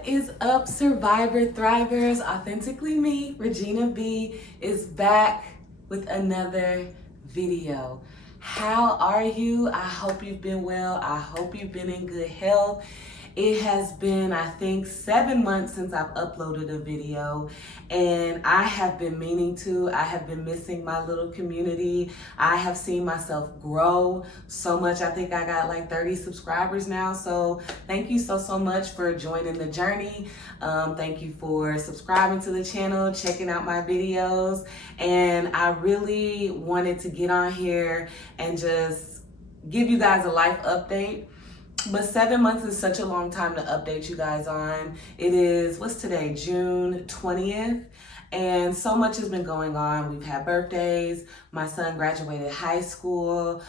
What is up, Survivor Thrivers? Authentically me, Regina B, is back with another video. How are you? I hope you've been well. I hope you've been in good health. It has been, I think, 7 months since I've uploaded a video, and I have been meaning to. I have been missing my little community. I have seen myself grow so much. I think I got like 30 subscribers now, so thank you so much for joining the journey. Thank you for subscribing to the channel, checking out my videos, and I really wanted to get on here and just give you guys a life update. But 7 months is such a long time to update you guys on. It is, what's today, June 20th? And so much has been going on. We've had birthdays. My son graduated high school.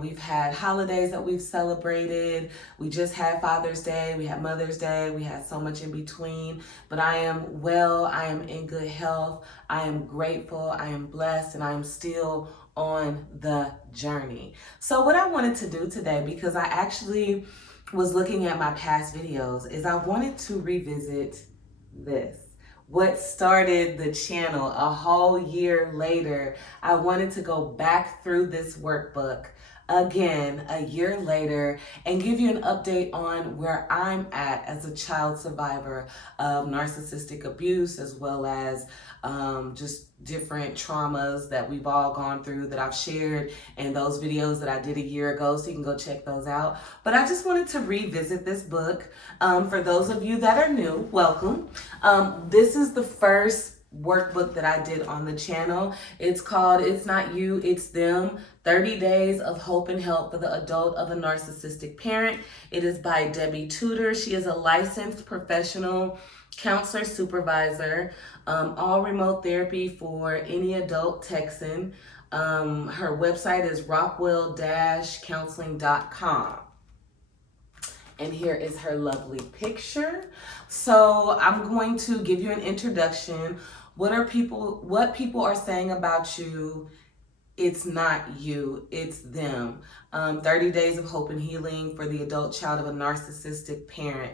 We've had holidays that we've celebrated. We just had Father's Day. We had Mother's Day. We had so much in between. But I am well. I am in good health. I am grateful. I am blessed. And I am still on the journey. So what I wanted to do today, because I actually was looking at my past videos, is I wanted to revisit this. What started the channel a whole year later. I wanted to go back through this workbook again a year later and give you an update on where I'm at as a child survivor of narcissistic abuse, as well as just different traumas that we've all gone through that I've shared in those videos that I did a year ago, so you can go check those out. But I just wanted to revisit this book. For those of you that are new, welcome. This is the first workbook that I did on the channel. It's called It's Not You, It's Them, 30 Days of Hope and Help for the Adult of a Narcissistic Parent. It is by Debbie Tudor. She is a licensed professional counselor supervisor, all remote therapy for any adult Texan. Her website is rockwell-counseling.com. And here is her lovely picture. So I'm going to give you an introduction. What people are saying about you. It's not you, it's them. 30 Days of Hope and Healing for the Adult Child of a Narcissistic Parent.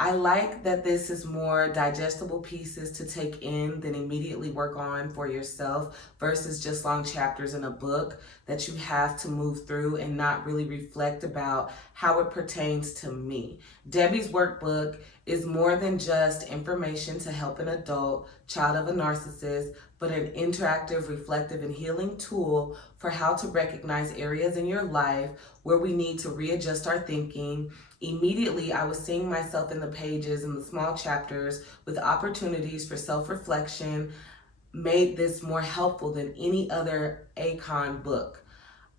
I like that this is more digestible pieces to take in than immediately work on for yourself versus just long chapters in a book that you have to move through and not really reflect about how it pertains to me. Debbie's workbook is more than just information to help an adult child of a narcissist, but an interactive, reflective, and healing tool for how to recognize areas in your life where we need to readjust our thinking. Immediately, I was seeing myself in the pages and the small chapters with opportunities for self-reflection, made this more helpful than any other ACON book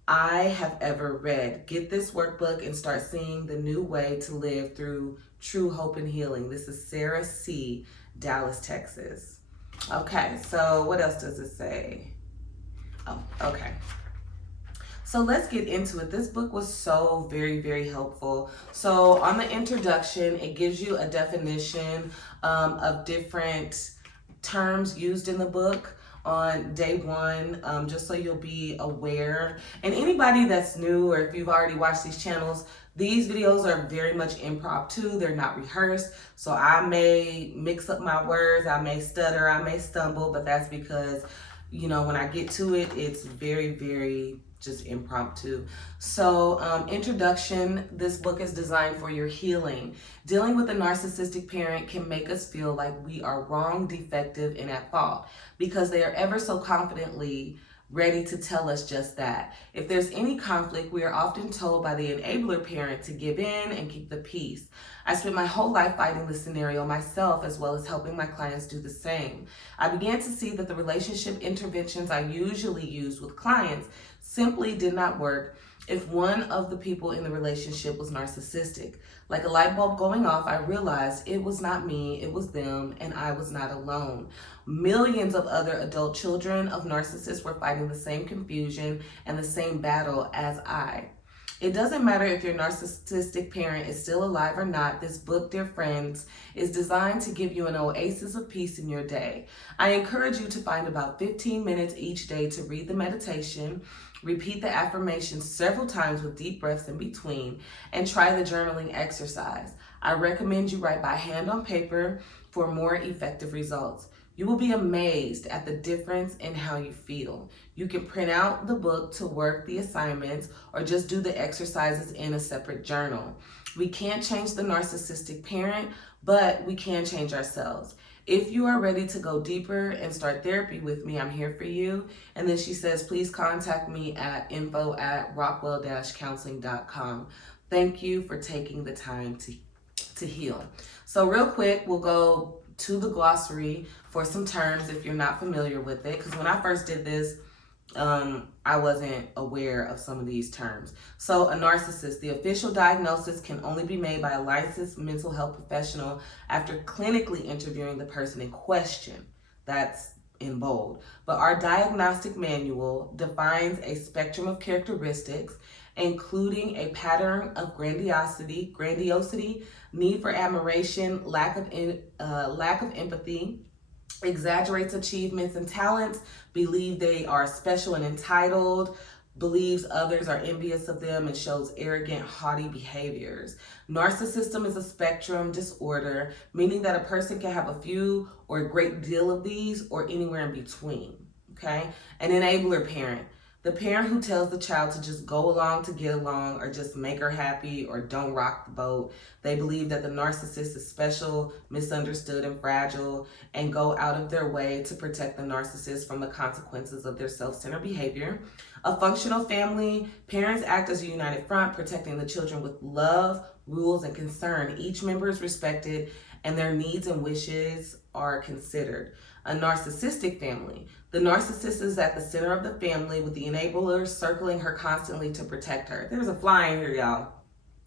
I have ever read. Get this workbook and start seeing the new way to live through true hope and healing. This is Sarah C., Dallas, Texas. Okay, so what else does it say? Oh, okay. So let's get into it. This book was so very helpful. So on the introduction, it gives you a definition of different terms used in the book on day one, just so you'll be aware. And anybody that's new, or if you've already watched these channels, these videos are very much impromptu. They're not rehearsed. So I may mix up my words, I may stutter, I may stumble, but that's because, you know, when I get to it, it's very just impromptu. So introduction, this book is designed for your healing. Dealing with a narcissistic parent can make us feel like we are wrong, defective, and at fault because they are ever so confidently ready to tell us just that. If there's any conflict, we are often told by the enabler parent to give in and keep the peace. I spent my whole life fighting this scenario myself, as well as helping my clients do the same. I began to see that the relationship interventions I usually use with clients simply did not work if one of the people in the relationship was narcissistic. Like a light bulb going off, I realized it was not me, it was them, and I was not alone. Millions of other adult children of narcissists were fighting the same confusion and the same battle as I. It doesn't matter if your narcissistic parent is still alive or not. This book, dear friends, is designed to give you an oasis of peace in your day. I encourage you to find about 15 minutes each day to read the meditation, repeat the affirmations several times with deep breaths in between, and try the journaling exercise. I recommend you write by hand on paper for more effective results. You will be amazed at the difference in how you feel. You can print out the book to work the assignments or just do the exercises in a separate journal. We can't change the narcissistic parent, but we can change ourselves. If you are ready to go deeper and start therapy with me, I'm here for you. And then she says, please contact me at info@rockwell-counseling.com. Thank you for taking the time to heal. So real quick, we'll go to the glossary for some terms if you're not familiar with it. Because when I first did this, I wasn't aware of some of these terms. So a narcissist, the official diagnosis can only be made by a licensed mental health professional after clinically interviewing the person in question. That's in bold. But our diagnostic manual defines a spectrum of characteristics, including a pattern of grandiosity, need for admiration, lack of empathy, exaggerates achievements and talents, believe they are special and entitled, believes others are envious of them, and shows arrogant, haughty behaviors. Narcissism is a spectrum disorder, meaning that a person can have a few or a great deal of these or anywhere in between, okay? An enabler parent. The parent who tells the child to just go along to get along or just make her happy or don't rock the boat. They believe that the narcissist is special, misunderstood, and fragile, and go out of their way to protect the narcissist from the consequences of their self-centered behavior. A functional family, parents act as a united front, protecting the children with love, rules, and concern. Each member is respected and their needs and wishes are considered. A narcissistic family. The narcissist is at the center of the family with the enablers circling her constantly to protect her. There's a fly in here, y'all.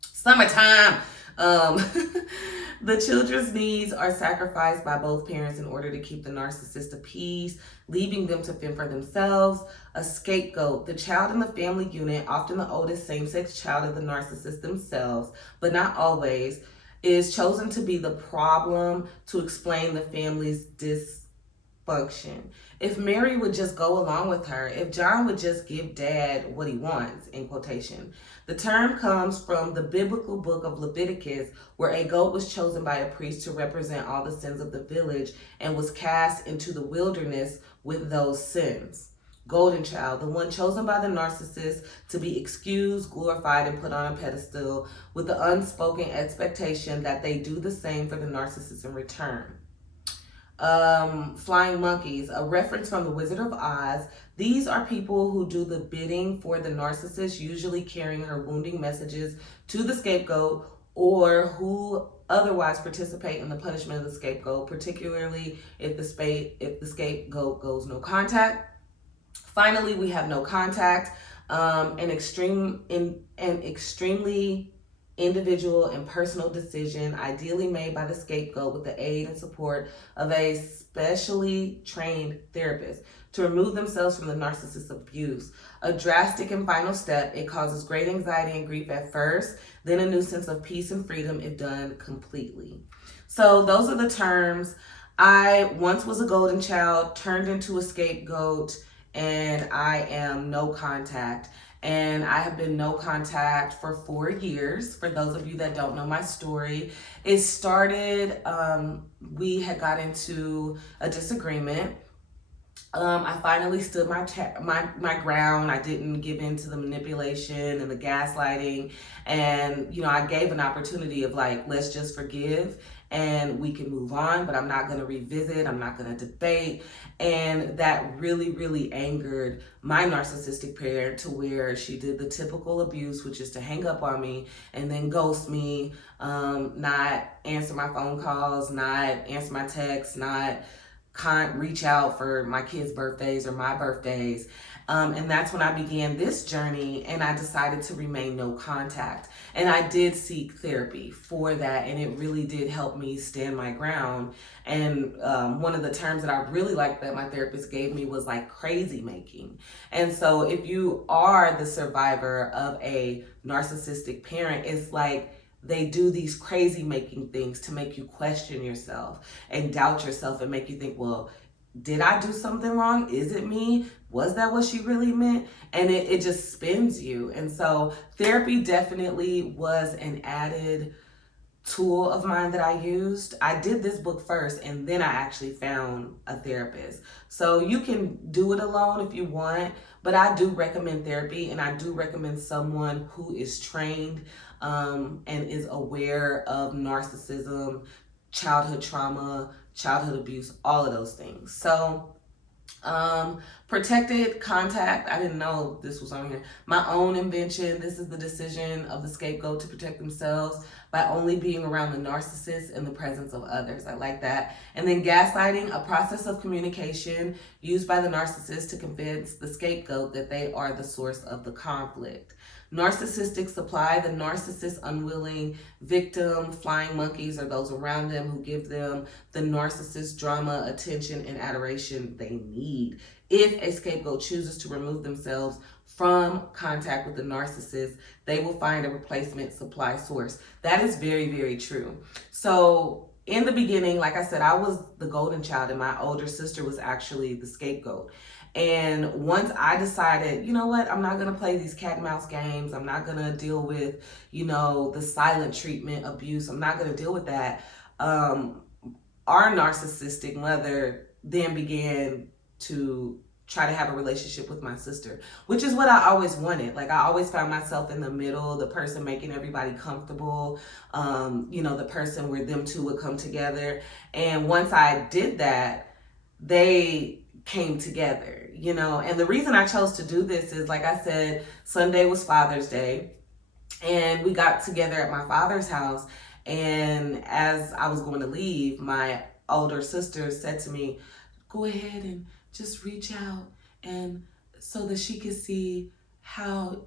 Summertime. The children's needs are sacrificed by both parents in order to keep the narcissist appeased, leaving them to fend for themselves. A scapegoat. The child in the family unit, often the oldest same-sex child of the narcissist themselves, but not always, is chosen to be the problem to explain the family's dysfunction. If Mary would just go along with her, if John would just give dad what he wants, in quotation. The term comes from the biblical book of Leviticus, where a goat was chosen by a priest to represent all the sins of the village and was cast into the wilderness with those sins. Golden child, the one chosen by the narcissist to be excused, glorified, and put on a pedestal with the unspoken expectation that they do the same for the narcissist in return. Flying monkeys, a reference from the Wizard of Oz. These are people who do the bidding for the narcissist, usually carrying her wounding messages to the scapegoat, or who otherwise participate in the punishment of the scapegoat, particularly if the scapegoat goes no contact. Finally, we have no contact, an extremely individual and personal decision, ideally made by the scapegoat with the aid and support of a specially trained therapist, to remove themselves from the narcissist's abuse. A drastic and final step. It causes great anxiety and grief at first, then a new sense of peace and freedom if done completely. So those are the terms. I once was a golden child, turned into a scapegoat, and I am no contact. And I have been no contact for 4 years. For those of you that don't know my story, it started, we had got into a disagreement. I finally stood my ground. I didn't give in to the manipulation and the gaslighting. And, I gave an opportunity of like, let's just forgive and we can move on, but I'm not going to revisit. I'm not going to debate. And that really, really angered my narcissistic parent to where she did the typical abuse, which is to hang up on me and then ghost me, not answer my phone calls, not answer my texts, not reach out for my kids' birthdays or my birthdays. And that's when I began this journey, and I decided to remain no contact. And I did seek therapy for that, and it really did help me stand my ground. And one of the terms that I really liked that my therapist gave me was like crazy making. And so if you are the survivor of a narcissistic parent, it's like they do these crazy making things to make you question yourself and doubt yourself and make you think, well, did I do something wrong? Is it me? Was that what she really meant? And it just spins you. And so therapy definitely was an added tool of mine that I used. I did this book first and then I actually found a therapist. So you can do it alone if you want, but I do recommend therapy, and I do recommend someone who is trained and is aware of narcissism, childhood trauma, childhood abuse, all of those things. So protected contact. I didn't know this was on here. My own invention. This is the decision of the scapegoat to protect themselves by only being around the narcissist in the presence of others. I like that. And then gaslighting, a process of communication used by the narcissist to convince the scapegoat that they are the source of the conflict. Narcissistic supply, the narcissist unwilling victim, flying monkeys, or those around them who give them the narcissist drama, attention, and adoration they need. If a scapegoat chooses to remove themselves from contact with the narcissist, they will find a replacement supply source. That is very, very true. So in the beginning, like I said, I was the golden child and my older sister was actually the scapegoat. And once I decided, you know what, I'm not going to play these cat and mouse games. I'm not going to deal with, the silent treatment, abuse. I'm not going to deal with that. Our narcissistic mother then began to try to have a relationship with my sister, which is what I always wanted. Like, I always found myself in the middle, the person making everybody comfortable, the person where them two would come together. And once I did that, they came together, and the reason I chose to do this is, like I said, Sunday was Father's Day, and we got together at my father's house. And as I was going to leave, my older sister said to me, go ahead and just reach out, and so that she could see how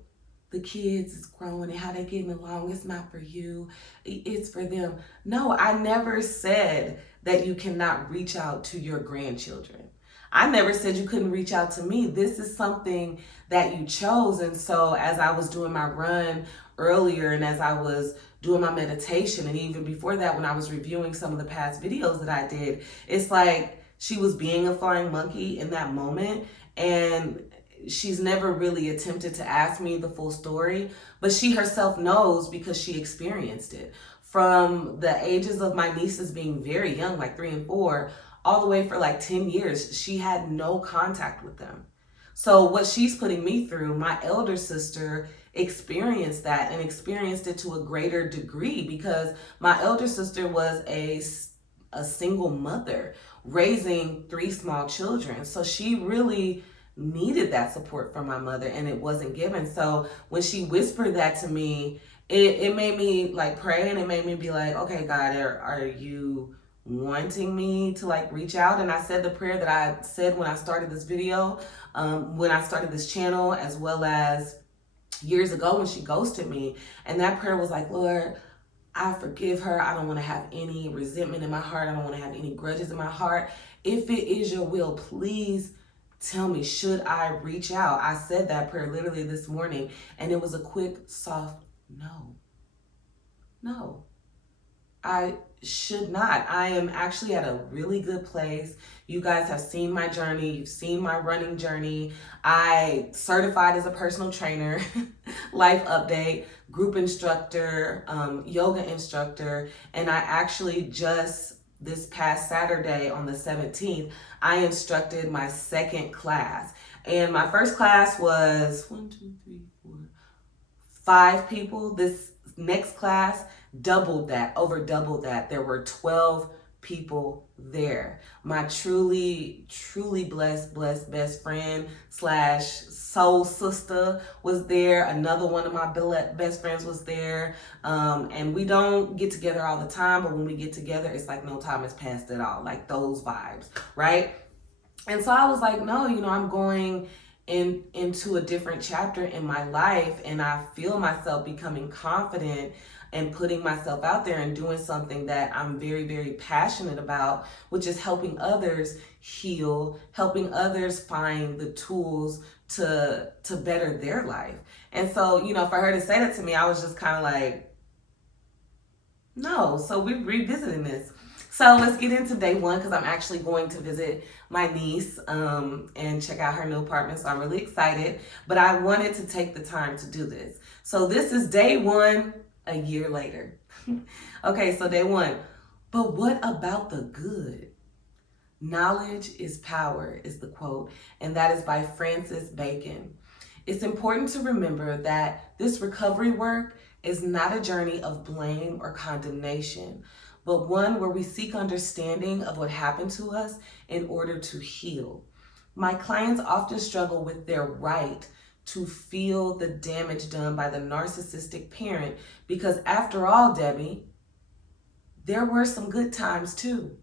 the kids is growing and how they getting along. It's not for you, it's for them. No, I never said that you cannot reach out to your grandchildren. I never said you couldn't reach out to me. This is something that you chose. And so as I was doing my run earlier, and as I was doing my meditation, and even before that, when I was reviewing some of the past videos that I did, it's like she was being a flying monkey in that moment. And she's never really attempted to ask me the full story, but she herself knows because she experienced it. From the ages of my nieces being very young, like 3 and 4, all the way for like 10 years, she had no contact with them. So what she's putting me through, my elder sister experienced that, and experienced it to a greater degree, because my elder sister was a single mother raising 3 small children. So she really needed that support from my mother, and it wasn't given. So when she whispered that to me, it made me like pray, and it made me be like, okay, God, are you wanting me to like reach out? And I said the prayer that I said when I started this video, when I started this channel, as well as years ago when she ghosted me. And that prayer was like, Lord, I forgive her. I don't want to have any resentment in my heart. I don't want to have any grudges in my heart. If it is your will, please tell me, should I reach out? I said that prayer literally this morning, and it was a quick, soft no. I should not. I am actually at a really good place. You guys have seen my journey. You've seen my running journey. I certified as a personal trainer, life update, group instructor, yoga instructor, and I actually just this past Saturday on the 17th, I instructed my second class. And my first class was 5 people. This next class over doubled that. There were 12 people there. My truly blessed best friend / soul sister was there. Another one of my best friends was there. And we don't get together all the time, but when we get together, it's like no time has passed at all. Like those vibes, right? And so I was like, no, I'm going into a different chapter in my life, and I feel myself becoming confident and putting myself out there and doing something that I'm very, very passionate about, which is helping others heal, helping others find the tools to better their life. And so, for her to say that to me, I was just kind of like, no. So we're revisiting this. So let's get into day 1, because I'm actually going to visit my niece and check out her new apartment. So I'm really excited, but I wanted to take the time to do this. So this is day 1, a year later. Okay, so day one. But what about the good? Knowledge is power is the quote, and that is by Francis Bacon. It's important to remember that this recovery work is not a journey of blame or condemnation, but one where we seek understanding of what happened to us in order to heal. My clients often struggle with their right to feel the damage done by the narcissistic parent because, after all, Debbie, there were some good times too.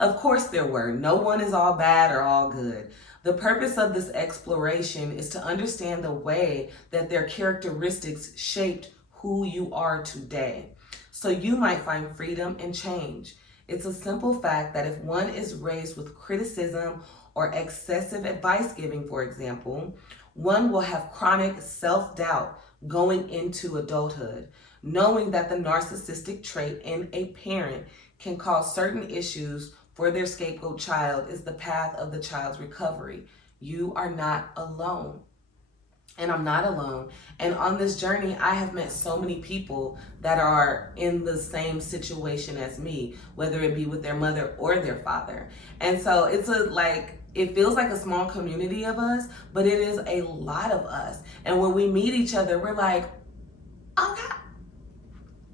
Of course there were. No one is all bad or all good. The purpose of this exploration is to understand the way that their characteristics shaped who you are today, so you might find freedom and change. It's a simple fact that if one is raised with criticism or excessive advice giving, for example, one will have chronic self-doubt going into adulthood, knowing that the narcissistic trait in a parent can cause certain issues for their scapegoat child is the path of the child's recovery. You are not alone. And I'm not alone. And on this journey, I have met so many people that are in the same situation as me, whether it be with their mother or their father. And so it feels like a small community of us, but it is a lot of us. And when we meet each other, we're like, okay,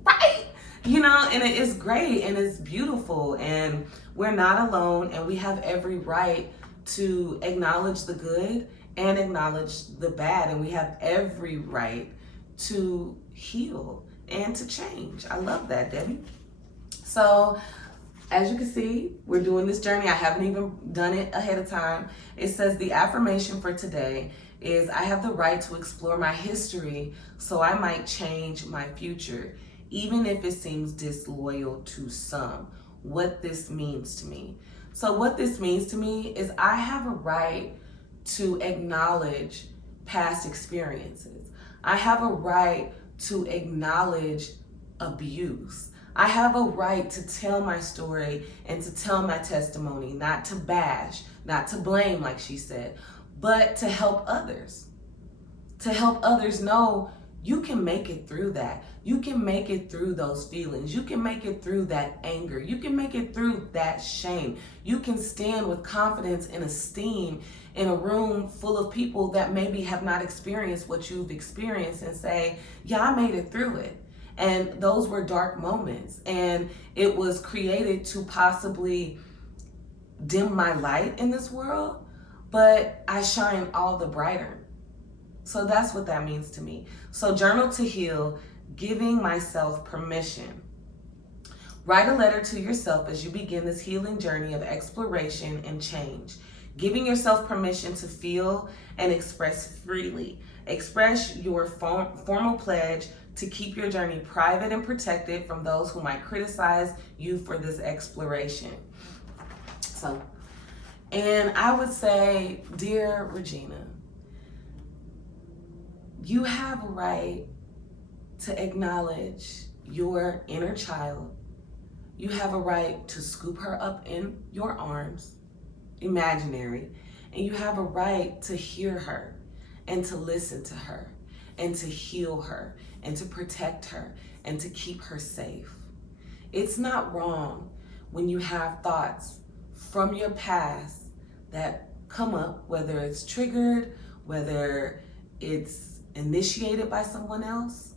right? And it is great and it's beautiful, and we're not alone, and we have every right to acknowledge the good and acknowledge the bad, and we have every right to heal and to change. I love that, Debbie. So as you can see, we're doing this journey. I haven't even done it ahead of time. It says the affirmation for today is, I have the right to explore my history so I might change my future, even if it seems disloyal to some. What this means to me. So what this means to me is I have a right to acknowledge past experiences. I have a right to acknowledge abuse. I have a right to tell my story and to tell my testimony, not to bash, not to blame, like she said, but to help others. To help others know you can make it through that. You can make it through those feelings. You can make it through that anger. You can make it through that shame. You can stand with confidence and esteem in a room full of people that maybe have not experienced what you've experienced and say, yeah, I made it through it. And those were dark moments. And it was created to possibly dim my light in this world, but I shine all the brighter. So that's what that means to me. So journal to heal, giving myself permission. Write a letter to yourself as you begin this healing journey of exploration and change. Giving yourself permission to feel and express freely. Express your formal pledge to keep your journey private and protected from those who might criticize you for this exploration. And I would say, dear Regina, you have a right to acknowledge your inner child. You have a right to scoop her up in your arms, imaginary, and you have a right to hear her and to listen to her and to heal her and to protect her and to keep her safe. It's not wrong when you have thoughts from your past that come up, whether it's triggered, whether it's initiated by someone else.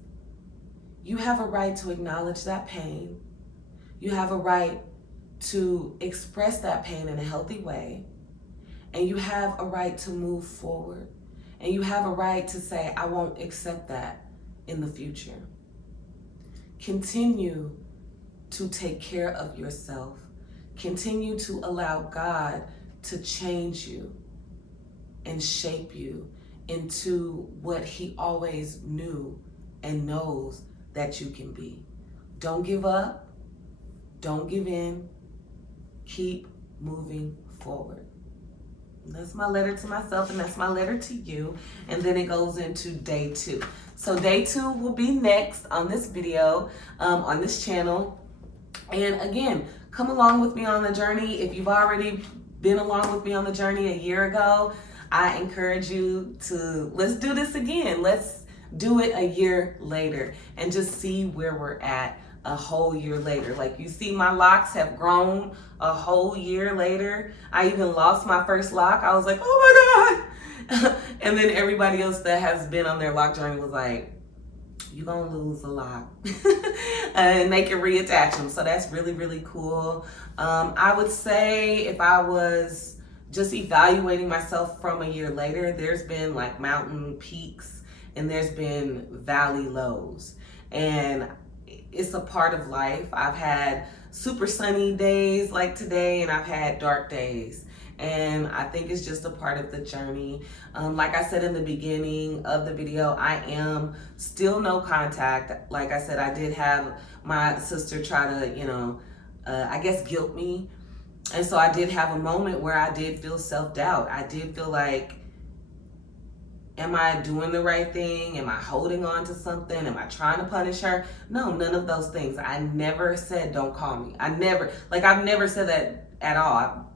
You have a right to acknowledge that pain. You have a right to express that pain in a healthy way. And you have a right to move forward. And you have a right to say, I won't accept that in the future. Continue to take care of yourself. Continue to allow God to change you and shape you into what He always knew and knows that you can be. Don't give up. Don't give in. Keep moving forward. And that's my letter to myself, and that's my letter to you. And then it goes into day 2. So day 2 will be next on this video, on this channel. And again, come along with me on the journey. If you've already been along with me on the journey a year ago, I encourage you to, let's do this again. Let's do it a year later and just see where we're at a whole year later. Like, you see my locks have grown a whole year later. I even lost my first lock. I was like, oh my God. And then everybody else that has been on their lock journey was like, you're gonna lose a lock. And they can reattach them. So that's really, really cool. I would say if I was just evaluating myself from a year later, there's been like mountain peaks and there's been valley lows. And it's a part of life. I've had super sunny days like today, and I've had dark days. And I think it's just a part of the journey. Like I said in the beginning of the video, I am still no contact. Like I said, I did have my sister try to, I guess guilt me. And so I did have a moment where I did feel self-doubt. I did feel like, am I doing the right thing? Am I holding on to something? Am I trying to punish her? No, none of those things. I never said, don't call me. I've never said that at all.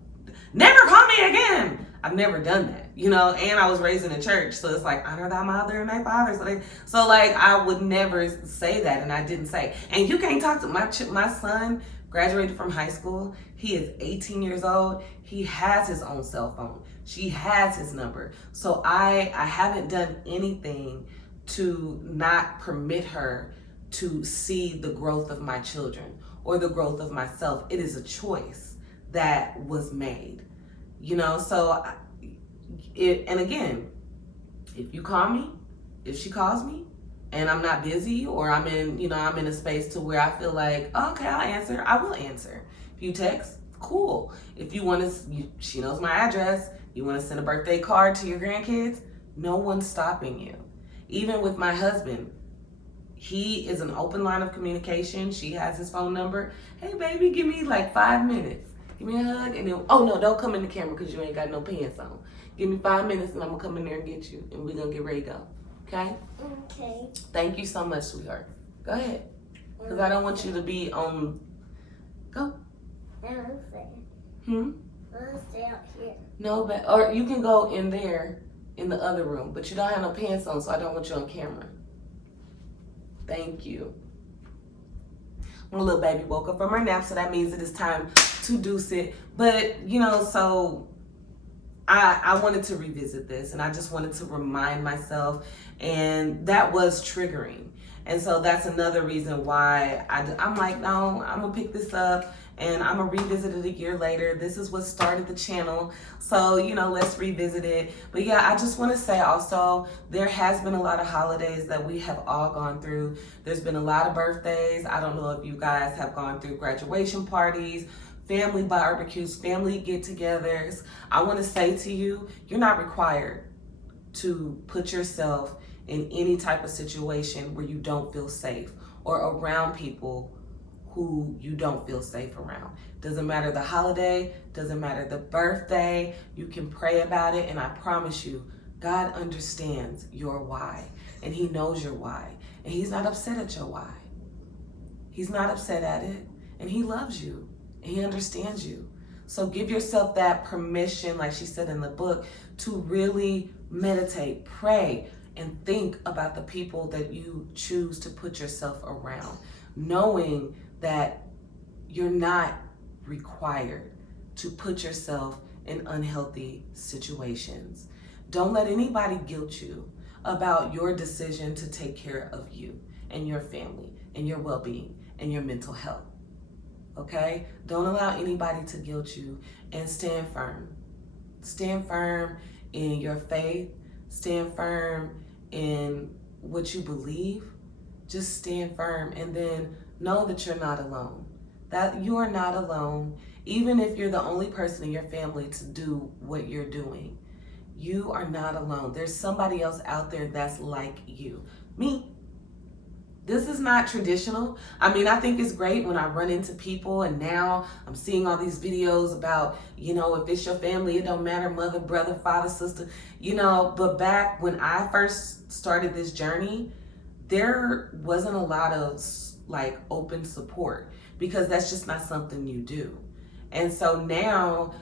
Never call me again. I've never done that, and I was raised in a church. So it's like, honor thy mother and thy father. So I would never say that. And I didn't say, and you can't talk to my son graduated from high school. He is 18 years old. He has his own cell phone. She has his number. So I haven't done anything to not permit her to see the growth of my children or the growth of myself. It is a choice that was made, so and again, if you call me, if she calls me and I'm not busy, or I'm in, I'm in a space to where I feel like, oh, okay, I'll answer, I will answer. If you text, cool. If you want to, she knows my address, you want to send a birthday card to your grandkids, no one's stopping you. Even with my husband, he is an open line of communication. She has his phone number. Hey baby, give me like 5 minutes. Give me a hug, and then, oh no, don't come in the camera because you ain't got no pants on. Give me 5 minutes and I'm gonna come in there and get you, and we're gonna get ready to go. Okay? Okay. Thank you so much, sweetheart. Go ahead. Because I don't want you to be on. Go. No, I'll stay out here. No, but, or you can go in there in the other room, but you don't have no pants on, so I don't want you on camera. Thank you. My little baby woke up from her nap, so that means it is time to deuce it. But, so I wanted to revisit this, and I just wanted to remind myself, and that was triggering. And so that's another reason why I'm like, no, I'm gonna pick this up and I'm gonna revisit it a year later. This is what started the channel. So, let's revisit it. But yeah, I just wanna say also, there has been a lot of holidays that we have all gone through. There's been a lot of birthdays. I don't know if you guys have gone through graduation parties, family barbecues, family get-togethers. I wanna say to you, you're not required to put yourself in any type of situation where you don't feel safe or around people who you don't feel safe around. Doesn't matter the holiday, doesn't matter the birthday, you can pray about it, and I promise you, God understands your why, and he knows your why, and he's not upset at your why. He's not upset at it, and he loves you, and he understands you. So give yourself that permission, like she said in the book, to really meditate, pray, and think about the people that you choose to put yourself around, knowing that you're not required to put yourself in unhealthy situations. Don't let anybody guilt you about your decision to take care of you and your family and your well-being and your mental health. Okay? Don't allow anybody to guilt you, and stand firm. Stand firm in your faith. Stand firm in what you believe. Just stand firm, and then know that you're not alone. That you are not alone. Even if you're the only person in your family to do what you're doing, you are not alone. There's somebody else out there that's like you. Me. This is not traditional. I mean, I think it's great when I run into people, and now I'm seeing all these videos about, if it's your family, it don't matter, mother, brother, father, sister, but back when I first started this journey, there wasn't a lot of open support, because that's just not something you do. And so now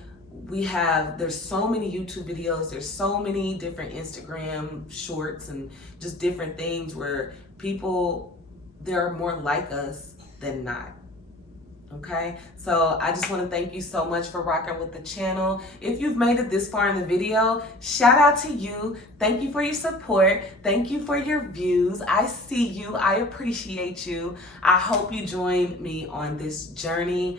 there's so many YouTube videos, there's so many different Instagram shorts and just different things where people, they're more like us than not. Okay, so I just want to thank you so much for rocking with the channel. If you've made it this far in the video, shout out to you. Thank you for your support. Thank you for your views. I see you. I appreciate you. I hope you join me on this journey.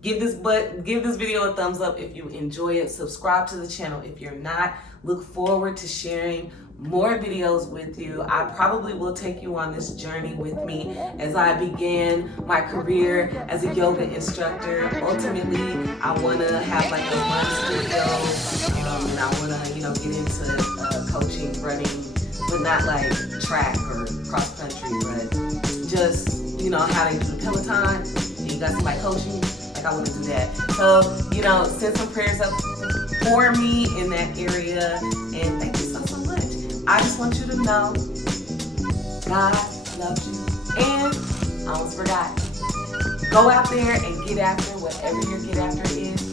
Give this video a thumbs up if you enjoy it. Subscribe to the channel if you're not. Look forward to sharing more videos with you. I probably will take you on this journey with me as I began my career as a yoga instructor. Ultimately, I want to have like a run studio, and I want to, get into coaching, running, but not like track or cross country, but just, how they do the Peloton. And you got somebody coaching you. Like, I want to do that. So, send some prayers up for me in that area, and thank you so much. I just want you to know God loves you. And I almost forgot. Go out there and get after whatever your get after is.